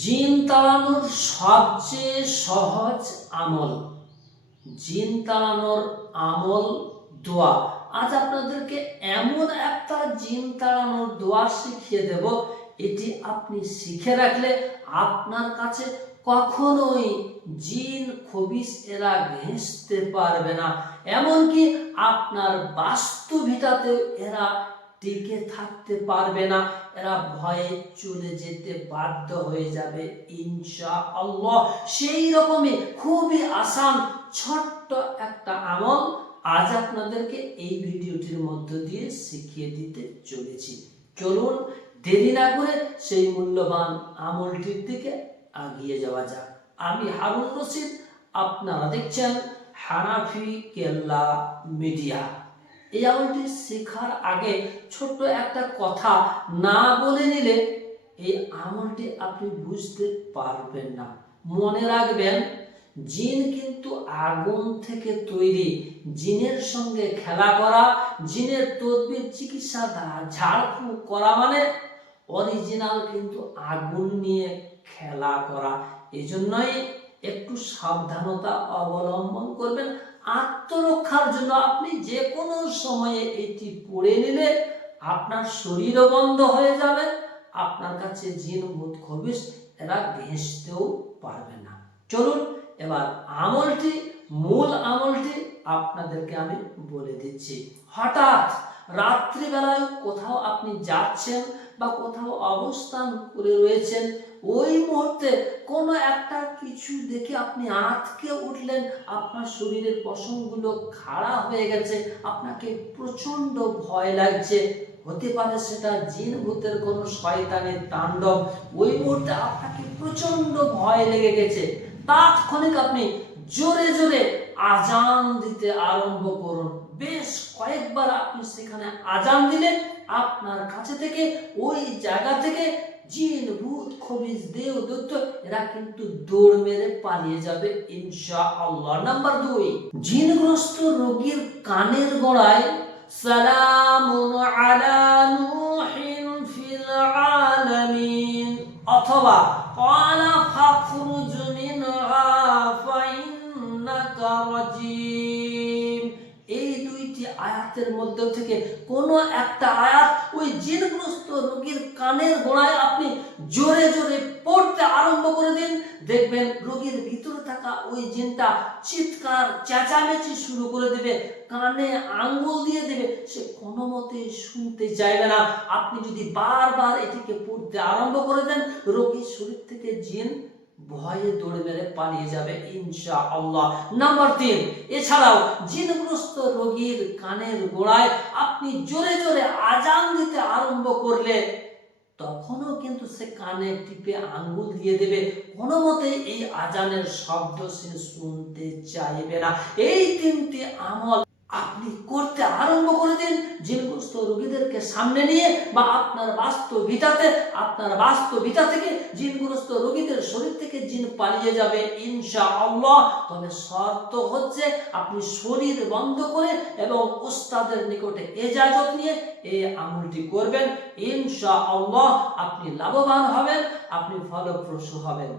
জিন তাড়ানোর সবচেয়ে সহজ আমল, জিন তাড়ানোর আমল দোয়া। আজ আপনাদেরকে এমন একটা জিন তাড়ানোর দোয়া শিখিয়ে দেব, এটি আপনি শিখে রাখলে আপনার কাছে কখনোই জিন খবিশ এরা ঘেঁষতে পারবে না, এমনকি আপনার বাস্তু ভিটাতেও এরা টিকে থাকতে পারবে না, এরা ভয়ে চলে যেতে বাধ্য হয়ে যাবে ইনশাআল্লাহ। সেই রকমই খুবই আসান ছোট্ট একটা আমল আজ আপনাদেরকে এই ভিডিওটির মধ্য দিয়ে শিখিয়ে দিতে চলেছি। চলুন দেরি না করে সেই মূল্যবান আমলটির দিকে এগিয়ে যাওয়া যাক। আমি হারুন রশিদ, আপনারা দেখছেন হানাফি কেল্লা মিডিয়া। এই আমলটি শেখার আগে ছোট্ট একটা কথা না বলে নিলে এই আমলটি আপনি বুঝতে পারবেন না। মনে রাখবেন, জিন কিন্তু আগুন থেকে তৈরি। জিনের সঙ্গে খেলা করা, জিনের তদবির চিকিৎসা ঝাড়ফুঁক করা মানে অরিজিনাল কিন্তু আগুন নিয়ে খেলা করা। এজন্যই একটু সাবধানতা অবলম্বন করবেন। আত্মরক্ষার জন্য আপনি যে কোনো সময়ে এটি পড়ে নিলে আপনার শরীরও বন্ধ হয়ে যাবে, আপনার কাছে জিন ভূত খবিশ এরা ঘেঁষতেও পারবে না। চলুন এবার আমলটি, মূল আমলটি আপনাদেরকে আমি বলে দিচ্ছি। হঠাৎ রাত্রিবেলায় কোথাও আপনি যাচ্ছেন বা কোথাও অবস্থান করে রয়েছেন, ওই মুহূর্তে কোনো একটা কিছু দেখে আপনি আঁতকে উঠলেন, আপনার শরীরের পশমগুলো খাড়া হয়ে গেছে, আপনাকে প্রচন্ড ভয় লাগছে, হতে পারে সেটা জিন ভূতের কোনো শয়তানের তাণ্ডব। ওই মুহূর্তে আপনাকে প্রচন্ড ভয় লেগে গেছে, তাৎক্ষণিক আপনি জোরে জোরে আজান দিতে আরম্ভ করুন। বেশ কয়েকবার আপনি সেখানে আজান দিলে আপনার কাছে থেকে, ওই জায়গা থেকে জিন ভূত খবিশ দেহ দৈত্য এরা কিন্তু দৌড় মেরে পালিয়ে যাবে ইনশাআল্লাহ। নাম্বার 2, জিনগ্রস্ত রোগীর কানের গোড়ায় সালামুন আলা নূহিন ফিল আলামিন অথবা ক্বালা ফাখরুজ মিনহা ফাইন্নাকা রাজিম, এই দুইটি আয়াতের মধ্য থেকে কোনো একটা আয়াত ওই জিনগ্রস্ত রোগীর কানের গোড়ায় আপনি জোরে জোরে পড়তে আরম্ভ করে দিন। দেখবেন রোগীর ভিতরে থাকা ওই জিনটা চিৎকার চেঁচামেচি শুরু করে দেবে, কানে আঙ্গুল দিয়ে দেবে, সে কোনো মতে শুনতে চাইবে না। আপনি যদি বারবার এটিকে পড়তে আরম্ভ করে দেন, রোগীর শরীর থেকে জিন ভয়ে দৌড়ে মেরে পালিয়ে যাবে ইনশাআল্লাহ। নাম্বার 3, এছাড়াও জিনগ্রস্ত রোগীর কানের গোড়ায় আপনি জোরে জোরে আজান দিতে আরম্ভ করলে তখনও কিন্তু সে কানে টিপে আঙ্গুল দিয়ে দেবে, কোনো মতে এই আজানের শব্দ সে শুনতে চাইবে না। এই 3টি আমল আপনি করতে আরম্ভ করে দিন। জিনগ্রস্ত রোগীদেরকে সামনে নিয়ে বা আপনার বাস্তু ভিটা থেকে জিনগ্রস্ত রোগীদের শরীর থেকে জিন পালিয়ে যাবে ইনশাআল্লাহ। তবে শর্ত হচ্ছে আপনি শরীর বন্ধ করে এবং উস্তাদের নিকটে ইজাজত নিয়ে এই আমলটি করবেন ইনশাআল্লাহ। আপনি লাভবান হবেন, আপনি ফলপ্রসূ হবেন।